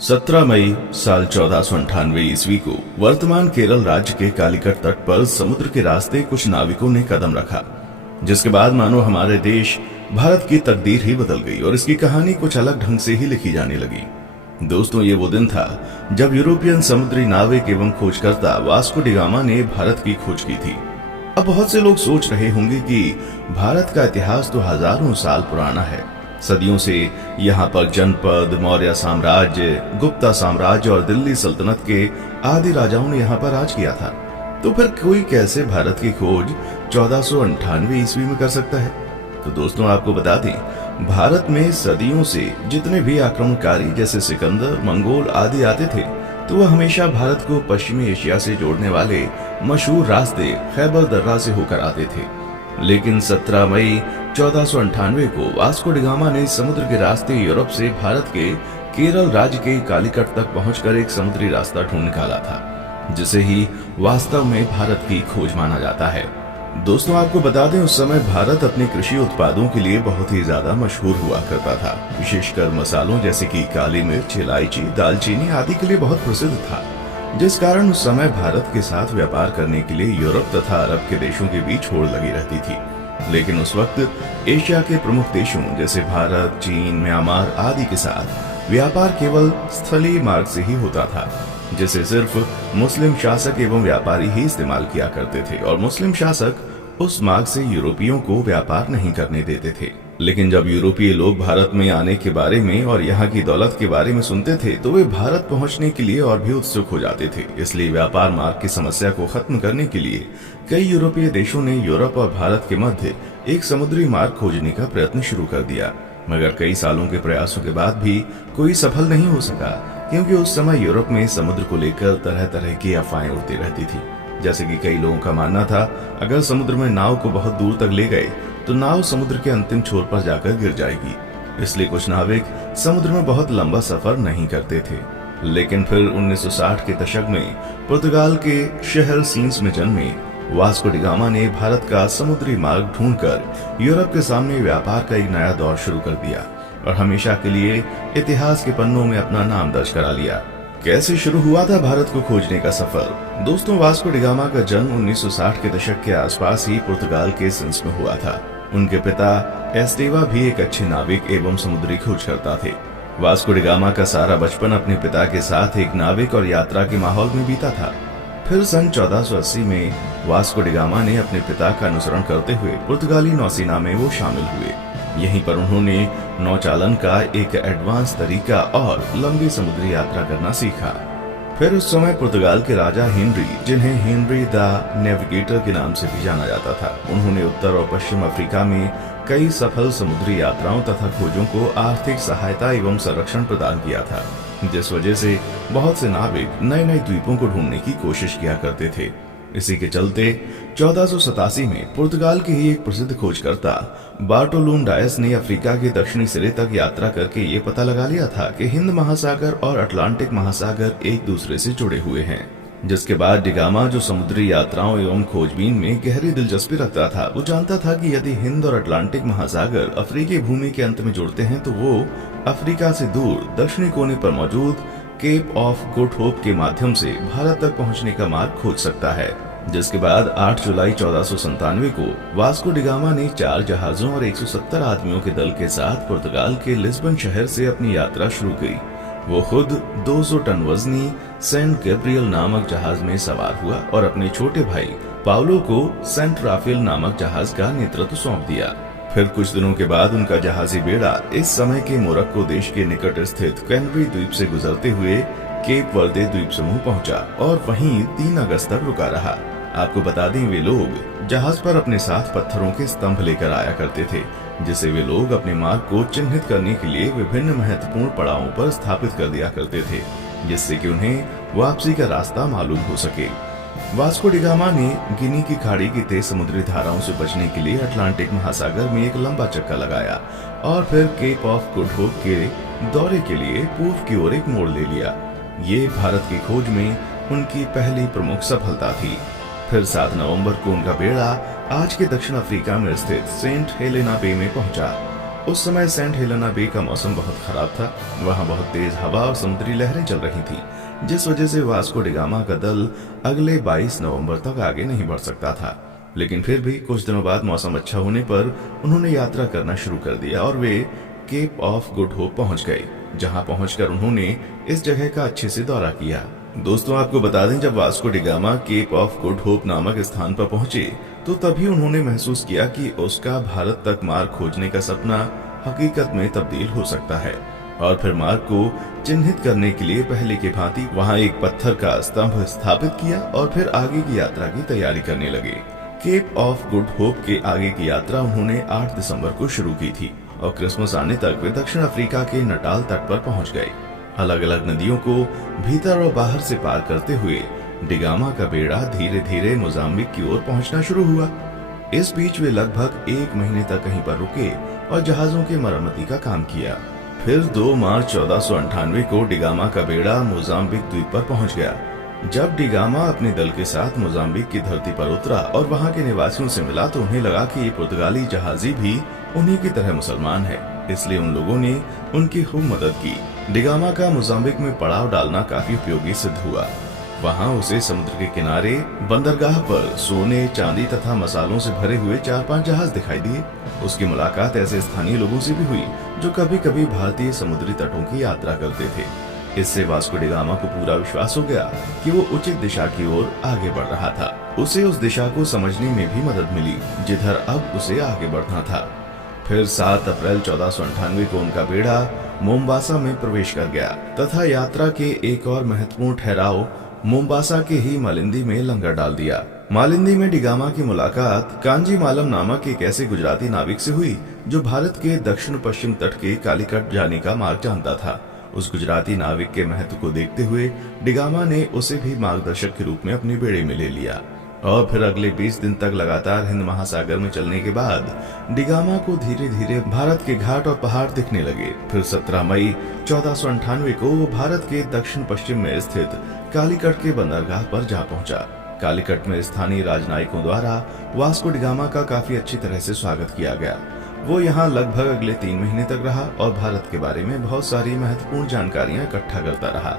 17 मई साल 1498 ईस्वी को वर्तमान केरल राज्य के कालीकट तट पर समुद्र के रास्ते कुछ नाविकों ने कदम रखा, जिसके बाद मानो हमारे देश भारत की तकदीर ही बदल गई और इसकी कहानी कुछ अलग ढंग से ही लिखी जाने लगी। दोस्तों, ये वो दिन था जब यूरोपियन समुद्री नाविक एवं खोजकर्ता वास्को डी गामा ने भारत की खोज की थी। अब बहुत से लोग सोच रहे होंगे कि भारत का इतिहास तो हजारों साल पुराना है। सदियों से यहाँ पर जनपद, मौर्य साम्राज्य, गुप्ता साम्राज्य और दिल्ली सल्तनत के आदि राजाओं ने यहाँ पर राज किया था। तो फिर कोई कैसे भारत की खोज 1498 ईस्वी में कर सकता है? तो दोस्तों, आपको बता दें, भारत में सदियों से जितने भी आक्रमणकारी जैसे सिकंदर, मंगोल आदि आते थे, तो वह हमेशा भारत को पश्चिमी एशिया से जोड़ने वाले मशहूर रास्ते खैबर दर्रा से होकर आते थे। लेकिन 17 मई 1498 को वास्को डी गामा ने समुद्र के रास्ते यूरोप से भारत के केरल राज्य के कालीकट तक पहुंचकर एक समुद्री रास्ता ढूंढ निकाला था, जिसे ही वास्तव में भारत की खोज माना जाता है। दोस्तों, आपको बता दें, उस समय भारत अपने कृषि उत्पादों के लिए बहुत ही ज्यादा मशहूर हुआ करता था। विशेषकर मसालों जैसे कि काली मिर्च, इलायची, दालचीनी आदि के लिए बहुत प्रसिद्ध था, जिस कारण उस समय भारत के साथ व्यापार करने के लिए यूरोप तथा अरब के देशों के बीच होड़ लगी रहती थी। लेकिन उस वक्त एशिया के प्रमुख देशों जैसे भारत, चीन, म्यांमार आदि के साथ व्यापार केवल स्थलीय मार्ग से ही होता था, जिसे सिर्फ मुस्लिम शासक एवं व्यापारी ही इस्तेमाल किया करते थे और मुस्लिम शासक उस मार्ग से यूरोपियों को व्यापार नहीं करने देते थे। लेकिन जब यूरोपीय लोग भारत में आने के बारे में और यहाँ की दौलत के बारे में सुनते थे, तो वे भारत पहुँचने के लिए और भी उत्सुक हो जाते थे। इसलिए व्यापार मार्ग की समस्या को खत्म करने के लिए कई यूरोपीय देशों ने यूरोप और भारत के मध्य एक समुद्री मार्ग खोजने का प्रयत्न शुरू कर दिया। मगर कई सालों के प्रयासों के बाद भी कोई सफल नहीं हो सका, क्योंकि उस समय यूरोप में समुद्र को लेकर तरह तरह की अफवाहें उड़ती रहती थी। जैसे कि कई लोगों का मानना था, अगर समुद्र में नाव को बहुत दूर तक ले गए तो नाव समुद्र के अंतिम छोर पर जाकर गिर जाएगी। इसलिए कुछ नाविक समुद्र में बहुत लंबा सफर नहीं करते थे। लेकिन फिर 1960 के दशक में पुर्तगाल के शहर सीन्स में जन्मे वास्को डी गामा ने भारत का समुद्री मार्ग ढूंढकर यूरोप के सामने व्यापार का एक नया दौर शुरू कर दिया और हमेशा के लिए इतिहास के पन्नों में अपना नाम दर्ज करा लिया। कैसे शुरू हुआ था भारत को खोजने का सफर? दोस्तों, वास्को डी गामा का जन्म 1960 के दशक के आसपास ही पुर्तगाल के सिंस में हुआ था। उनके पिता एस्टेवा भी एक अच्छे नाविक एवं समुद्री खोजकर्ता थे। वास्को डी गामा का सारा बचपन अपने पिता के साथ एक नाविक और यात्रा के माहौल में बीता था। फिर सन 1480 में वास्को डी गामा ने अपने पिता का अनुसरण करते हुए पुर्तगाली नौसेना में वो शामिल हुए। यहीं पर उन्होंने नौचालन का एक एडवांस तरीका और लंबी समुद्री यात्रा करना सीखा। फिर उस समय पुर्तगाल के राजा हेनरी, जिन्हें हेनरी द नेविगेटर के नाम से भी जाना जाता था, उन्होंने उत्तर और पश्चिम अफ्रीका में कई सफल समुद्री यात्राओं तथा खोजों को आर्थिक सहायता एवं संरक्षण प्रदान किया था, जिस वजह से बहुत से नाविक नए नए द्वीपों को ढूंढने की कोशिश किया करते थे। इसी के चलते 1487 में पुर्तगाल के ही एक प्रसिद्ध खोजकर्ता बार्टोलुम डायस ने अफ्रीका के दक्षिणी सिरे तक यात्रा करके ये पता लगा लिया था कि हिंद महासागर और अटलांटिक महासागर एक दूसरे से जुड़े हुए हैं। जिसके बाद डी गामा, जो समुद्री यात्राओं एवं खोजबीन में गहरी दिलचस्पी रखता था, वो जानता था कि यदि हिंद और अटलांटिक महासागर अफ्रीकी भूमि के अंत में जुड़ते हैं तो वो अफ्रीका से दूर दक्षिणी कोने पर मौजूद केप ऑफ गुड होप के माध्यम से भारत तक पहुंचने का मार्ग खोज सकता है। जिसके बाद 8 जुलाई 1497 को वास्को डी गामा ने 4 जहाजों और 170 आदमियों के दल के साथ पुर्तगाल के लिस्बन शहर से अपनी यात्रा शुरू की। वो खुद 200 टन वजनी सेंट गैब्रियल नामक जहाज में सवार हुआ और अपने छोटे भाई पाउलो को सेंट राफेल नामक जहाज का नेतृत्व सौंप दिया। फिर कुछ दिनों के बाद उनका जहाजी बेड़ा इस समय के मोरक्को देश के निकट स्थित कैनरी द्वीप से गुजरते हुए केप वर्दे द्वीप समूह पहुंचा और वहीं 3 अगस्त तक रुका रहा। आपको बता दें, वे लोग जहाज पर अपने साथ पत्थरों के स्तंभ लेकर आया करते थे, जिसे वे लोग अपने मार्ग को चिन्हित करने के लिए विभिन्न महत्वपूर्ण पड़ावों पर स्थापित कर दिया करते थे, जिससे कि उन्हें वापसी का रास्ता मालूम हो सके। वास्को डी गामा ने गिनी की खाड़ी की तेज समुद्री धाराओं से बचने के लिए अटलांटिक महासागर में एक लंबा चक्का लगाया और फिर केप ऑफ गुड होप के दौरे के लिए पूर्व की ओर एक मोड़ ले लिया। ये भारत की खोज में उनकी पहली प्रमुख सफलता थी। फिर 7 नवंबर को उनका बेड़ा आज के दक्षिण अफ्रीका में स्थित सेंट हेलेना बे में पहुंचा। उस समय सेंट हेलेना बे का मौसम बहुत खराब था। वहाँ बहुत तेज हवा और समुद्री लहरें चल रही थी, जिस वजह से वास्को डी गामा का दल अगले 22 नवंबर तक आगे नहीं बढ़ सकता था। लेकिन फिर भी कुछ दिनों बाद मौसम अच्छा होने पर उन्होंने यात्रा करना शुरू कर दिया और वे केप ऑफ गुड होप पहुंच गए, जहां पहुंचकर उन्होंने इस जगह का अच्छे से दौरा किया। दोस्तों, आपको बता दें, जब Vasco da Gama Cape of Good Hope नामक स्थान पर पहुंचे तो तभी उन्होंने महसूस किया कि उसका भारत तक मार्ग खोजने का सपना हकीकत में तब्दील हो सकता है। और फिर मार्ग को चिन्हित करने के लिए पहले की भांति वहां एक पत्थर का स्तंभ स्थापित किया और फिर आगे की यात्रा की तैयारी करने लगे। केप ऑफ गुड होप के आगे की यात्रा उन्होंने 8 दिसंबर को शुरू की थी और क्रिसमस आने तक वे दक्षिण अफ्रीका के नटाल तट पर पहुंच गए। अलग अलग नदियों को भीतर और बाहर से पार करते हुए डी गामा का बेड़ा धीरे धीरे मोजाम्बिक की ओर पहुंचना शुरू हुआ। इस बीच वे लगभग 1 महीने तक कहीं पर रुके और जहाजों की मरम्मती का काम किया। फिर 2 मार्च 1498 को डी गामा का बेड़ा मोजाम्बिक द्वीप पर पहुंच गया। जब डी गामा अपने दल के साथ मोजाम्बिक की धरती पर उतरा और वहां के निवासियों से मिला तो उन्हें लगा कि ये पुर्तगाली जहाजी भी उन्हीं की तरह मुसलमान है, इसलिए उन लोगों ने उनकी खूब मदद की। डी गामा का मोजाम्बिक में पड़ाव डालना काफी उपयोगी सिद्ध हुआ। वहां उसे समुद्र के किनारे बंदरगाह पर सोने, चांदी तथा मसालों से भरे हुए 4-5 जहाज दिखाई दिए। उसकी मुलाकात ऐसे स्थानीय लोगों से भी हुई जो कभी कभी भारतीय समुद्री तटों की यात्रा करते थे। इससे वास्को डी गामा को पूरा विश्वास हो गया कि वो उचित दिशा की ओर आगे बढ़ रहा था। उसे उस दिशा को समझने में भी मदद मिली जिधर अब उसे आगे बढ़ना था। फिर 7 अप्रैल 1498 को उनका बेड़ा मोम्बासा में प्रवेश कर गया तथा यात्रा के एक और महत्वपूर्ण ठहराव मोम्बासा के ही मालिंदी में लंगर डाल दिया। मालिंदी में डी गामा की मुलाकात कांजी मालम नामक एक ऐसे गुजराती नाविक से हुई जो भारत के दक्षिण पश्चिम तट के कालीकट जाने का मार्ग जानता था। उस गुजराती नाविक के महत्व को देखते हुए डी गामा ने उसे भी मार्गदर्शक के रूप में अपने बेड़े में ले लिया और फिर अगले 20 दिन तक लगातार हिंद महासागर में चलने के बाद डी गामा को धीरे धीरे भारत के घाट और पहाड़ दिखने लगे। फिर 17 मई 1498 को वो भारत के दक्षिण पश्चिम में स्थित कालीकट के बंदरगाह पर जा पहुंचा। कालीकट में स्थानीय राजनयिकों द्वारा वास्को डी गामा का काफी अच्छी तरह से स्वागत किया गया। वो यहाँ लगभग अगले 3 महीने तक रहा और भारत के बारे में बहुत सारी महत्वपूर्ण जानकारियां इकट्ठा करता रहा।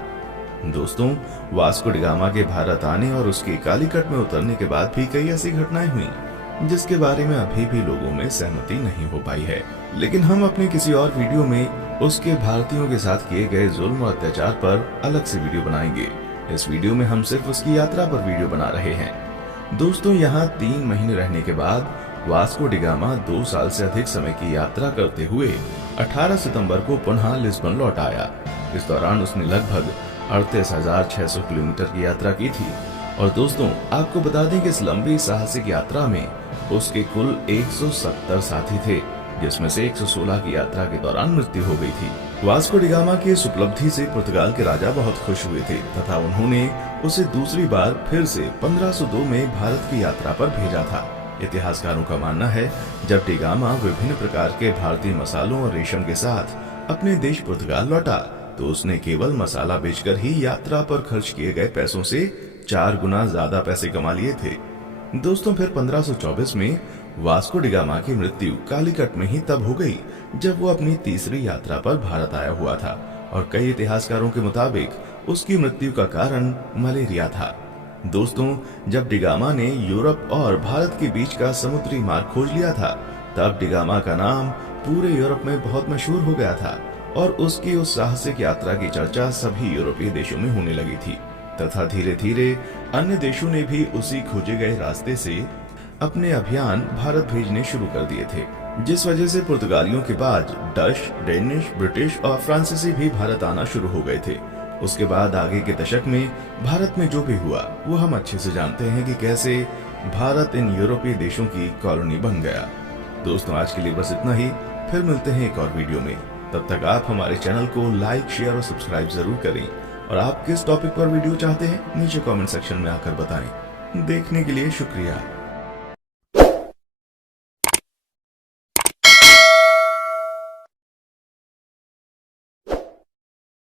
दोस्तों, वास्को डी गामा के भारत आने और उसके कालीकट में उतरने के बाद भी कई ऐसी घटनाएं हुई जिसके बारे में अभी भी लोगों में सहमति नहीं हो पाई है, लेकिन हम अपने किसी और वीडियो में उसके भारतीयों के साथ किए गए जुल्म और अत्याचार पर अलग से वीडियो बनाएंगे। इस वीडियो में हम सिर्फ उसकी यात्रा पर वीडियो बना रहे हैं। दोस्तों, यहाँ 3 महीने रहने के बाद वास्को डी गामा 2 साल से अधिक समय की यात्रा करते हुए 18 सितंबर को पुनः लिस्बन लौट आया। इस दौरान उसने लगभग 38,600 किलोमीटर की यात्रा की थी। और दोस्तों, आपको बता दें कि इस लंबी साहसिक यात्रा में उसके कुल 170 साथी थे, जिसमें से 116 की यात्रा के दौरान मृत्यु हो गई थी। वास्को डी गामा की इस उपलब्धि से पुर्तगाल के राजा बहुत खुश हुए थे तथा उन्होंने उसे दूसरी बार फिर से 1502 में भारत की यात्रा पर भेजा था। इतिहासकारों का मानना है जब डी गामा विभिन्न प्रकार के भारतीय मसालों और रेशम के साथ अपने देश पुर्तगाल लौटा तो उसने केवल मसाला बेचकर ही यात्रा पर खर्च किए गए पैसों से 4 गुना ज्यादा पैसे कमा लिए थे। दोस्तों, फिर 1524 में वास्को डी गामा की मृत्यु कालीकट में ही तब हो गई जब वो अपनी तीसरी यात्रा पर भारत आया हुआ था और कई इतिहासकारों के मुताबिक उसकी मृत्यु का कारण मलेरिया था। दोस्तों, जब डी गामा ने यूरोप और भारत के बीच का समुद्री मार्ग खोज लिया था तब डी गामा का नाम पूरे यूरोप में बहुत मशहूर हो गया था और उसकी उस साहसिक यात्रा की चर्चा सभी यूरोपीय देशों में होने लगी थी तथा धीरे धीरे अन्य देशों ने भी उसी खोजे गए रास्ते से अपने अभियान भारत भेजने शुरू कर दिए थे, जिस वजह से पुर्तगालियों के बाद डच, डेनिश, ब्रिटिश और फ्रांसीसी भी भारत आना शुरू हो गए थे। उसके बाद आगे के दशक में भारत में जो भी हुआ वो हम अच्छे से जानते हैं कि कैसे भारत इन यूरोपीय देशों की कॉलोनी बन गया। दोस्तों, आज के लिए बस इतना ही। फिर मिलते हैं एक और वीडियो में। तब तक आप हमारे चैनल को लाइक, शेयर और सब्सक्राइब जरूर करें और आप किस टॉपिक पर वीडियो चाहते हैं नीचे कमेंट सेक्शन में आकर बताएं। देखने के लिए शुक्रिया।